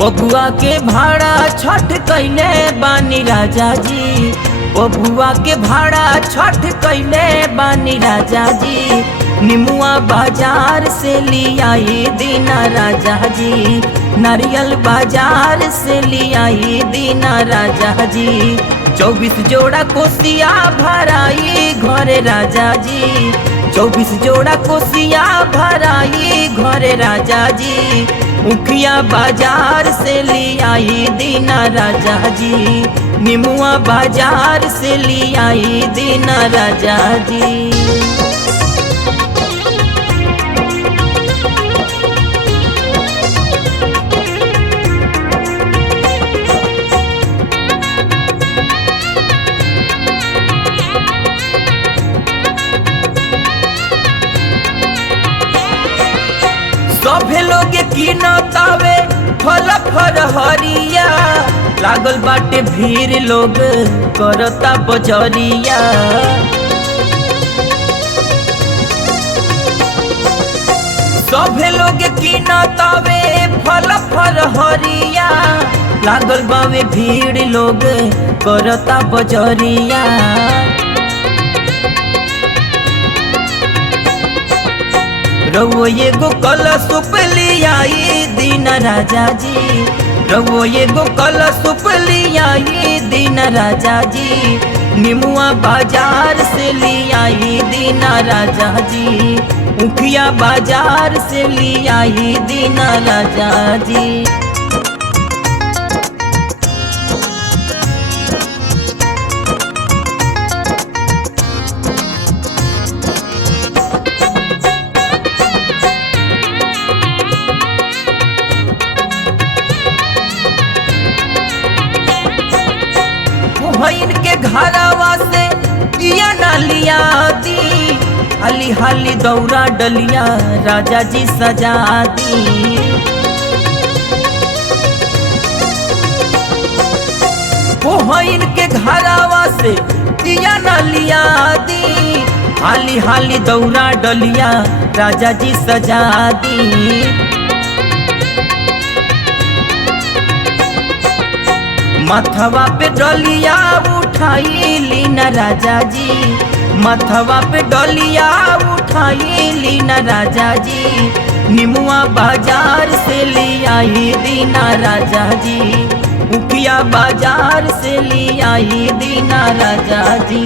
बबुआ के भाड़ा छठ कैले बानी राजा जी, बबुआ के भाड़ा छठ कैले बानी राजा जी। निमुआ बाजार से लियाई दीना राजा जी, नारियल बाजार से लियाई दीना राजा जी। 24 जोड़ा कोसिया भराई घरे राजा जी, 24 जोड़ा कोसिया भराई घरे राजा जी। उखिया बाजार से लियाई दीना राजा जी, निमुआ बाजार से लियाई दीना राजा जी। सभे लोग कीनतावे फल फरहरिया, लागल बाटे भीड़ लोग करता बजरिया। सभे लोग कीनतावे फल फरहरिया, लागल बावे भीड़ लोग करता बजरिया। रवो एगो कलशुप लियाई दीना राजा जी, रवो एगो कलशुप लियाई दीना राजा जी। निमुआ बाजार से लियाई दीना राजा जी, उखिया बाजार से लियाई दीना राजा जी। बहन के घरवा से दिया ना लिया दी, हाली हाली दौरा डलिया राजा जी सजा दी। बहन के घरवा से दिया ना लिया दी, हाली हाली दौरा डलिया राजा जी सजा दी। माथवा पे डलिया उठाई लीना राजा जी, माथवा पे डलिया उठाई लीना राजा जी। निमुआ बाजार से लियाई दीना राजा जी, उखिया बाजार से लियाई दीना राजा जी।